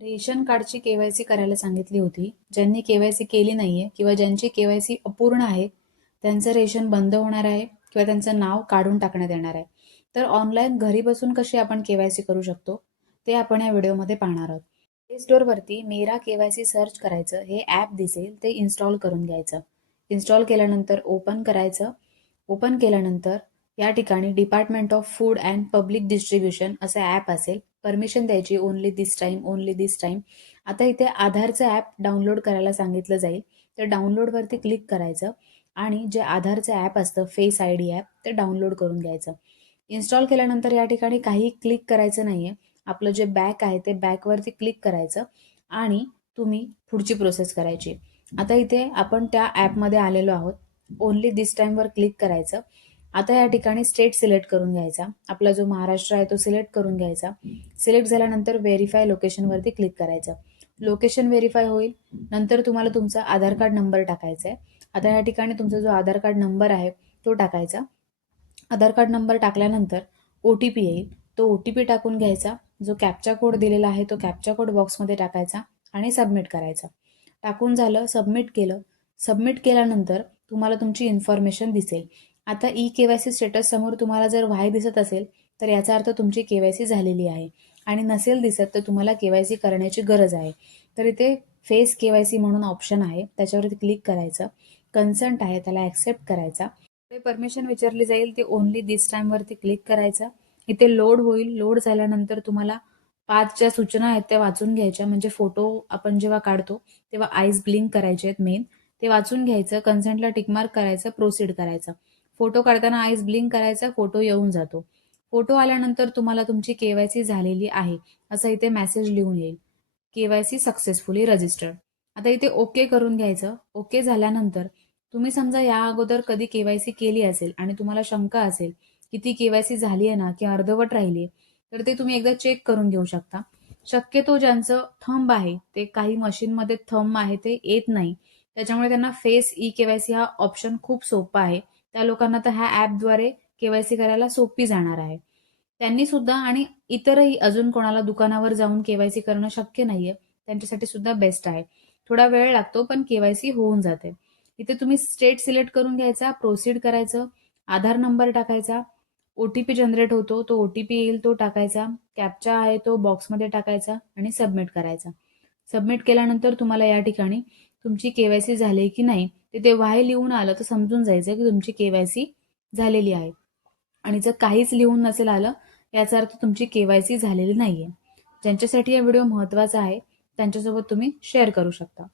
Ration कार्डची KYC करायला सांगितली होती. ज्यांनी केवायसी केली नाहीये किंवा ज्यांची केवायसी अपूर्ण आहे, त्यांचं रेशन बंद होणार आहे किंवा त्यांचं नाव काढून टाकण्यात येणार आहे. तर ऑनलाईन घरी बसून कशी आपण केवायसी करू शकतो, ते आपण या व्हिडिओमध्ये पाहणार आहोत. प्ले स्टोअरवरती मेरा केवायसी सर्च करायचं, हे ॲप दिसेल ते इन्स्टॉल करून घ्यायचं. इन्स्टॉल केल्यानंतर ओपन करायचं. ओपन केल्यानंतर या ठिकाणी department of food and public distribution असं ॲप असेल. परमिशन द्यायची ओन्ली दिस टाईम, ओन्ली दिस टाईम. आता इथे आधारचं ॲप डाउनलोड करायला सांगितलं जाईल. तर डाउनलोडवरती क्लिक करायचं आणि जे आधारचं ॲप असतं फेस आय डी ॲप ते डाउनलोड करून घ्यायचं. इन्स्टॉल केल्यानंतर या ठिकाणी काही क्लिक करायचं नाहीये. आपलं जे बॅक आहे ते बॅकवरती क्लिक करायचं आणि तुम्ही पुढची प्रोसेस करायची. आता इथे आपण त्या ॲपमध्ये आलेलो आहोत. ओन्ली दिस टाईमवर क्लिक करायचं. आता या ठिकाणी स्टेट सिलेक्ट करून घ्यायचा. आपला जो महाराष्ट्र आहे तो सिलेक्ट करून घ्यायचा. सिलेक्ट झाल्यानंतर व्हेरीफाय लोकेशनवरती क्लिक करायचं. लोकेशन व्हेरीफाय होईल. नंतर तुम्हाला तुमचा आधार कार्ड नंबर टाकायचा आहे. आता या ठिकाणी तुमचा जो आधार कार्ड नंबर आहे तो टाकायचा. आधार कार्ड नंबर टाकल्यानंतर OTP येईल. तो OTP टाकून घ्यायचा. जो कॅप्चा कोड दिलेला आहे तो कॅप्चा कोड बॉक्समध्ये टाकायचा आणि सबमिट करायचा. टाकून झालं, सबमिट केलं. सबमिट केल्यानंतर तुम्हाला तुमची इन्फॉर्मेशन दिसेल. आता केवायसी स्टेटस समोर तुम्हाला जर वाय दिसत असेल तर याचा अर्थ तुमची केवायसी झालेली आहे आणि नसेल दिसत तर तुम्हाला केवायसी करण्याची गरज आहे. तर इथे फेस केवायसी म्हणून ऑप्शन आहे, त्याच्यावरती क्लिक करायचं. कन्संट आहे त्याला ॲक्सेप्ट करायचा. परमिशन विचारली जाईल, ते ओन्ली दिस टाईमवरती क्लिक करायचं. इथे लोड होईल. लोड झाल्यानंतर तुम्हाला 5 ज्या सूचना आहेत त्या वाचून घ्यायच्या. म्हणजे फोटो आपण जेव्हा काढतो तेव्हा आईज ब्लिंक करायचे आहेत मेन, ते वाचून घ्यायचं. कन्सेंटला टिकमार्क करायचं, प्रोसीड करायचं. फोटो काढताना आईज ब्लिंक करायचा, फोटो येऊन जातो. फोटो आल्यानंतर तुम्हाला तुमची केवायसी झालेली आहे असं इथे मेसेज लिहून येईल. KYC successfully registered. आता इथे ओके करून घ्यायचं. ओके झाल्यानंतर तुम्ही समजा या अगोदर कधी केवायसी केली असेल आणि तुम्हाला शंका असेल की ती केवायसी झाली आहे ना की अर्धवट राहिली, तर ते तुम्ही एकदा चेक करून घेऊ शकता. शक्यतो ज्यांचं थंब आहे ते काही मशीनमध्ये थंब आहे ते येत नाही, त्याच्यामुळे त्यांना फेस केवायसी हा ऑप्शन खूप सोपा आहे. त्या लोकांना तर ह्या ॲपद्वारे केवायसी करायला सोपी जाणार आहे. त्यांनी सुद्धा आणि इतरही अजून कोणाला दुकानावर जाऊन केवायसी करणं शक्य नाहीये, त्यांच्यासाठी सुद्धा बेस्ट आहे. थोडा वेळ लागतो पण केवायसी होऊन जाते. इथे तुम्ही स्टेट सिलेक्ट करून घ्यायचा, प्रोसीड करायचं, आधार नंबर टाकायचा, OTP जनरेट होतो, तो OTP येईल तो टाकायचा, कॅप्चा आहे तो बॉक्समध्ये टाकायचा आणि सबमिट करायचा. सबमिट केल्यानंतर तुम्हाला या ठिकाणी तुमची केवायसी झाली की नाही तिथे वाय लिहून आलं तर समजून जायचं की तुमची केवायसी झालेली आहे. आणि जर काहीच लिहून नसेल आलं याचा अर्थ तुमची केवायसी झालेली नाहीये. ज्यांच्यासाठी हा व्हिडिओ महत्त्वाचा आहे त्यांच्यासोबत तुम्ही शेअर करू शकता.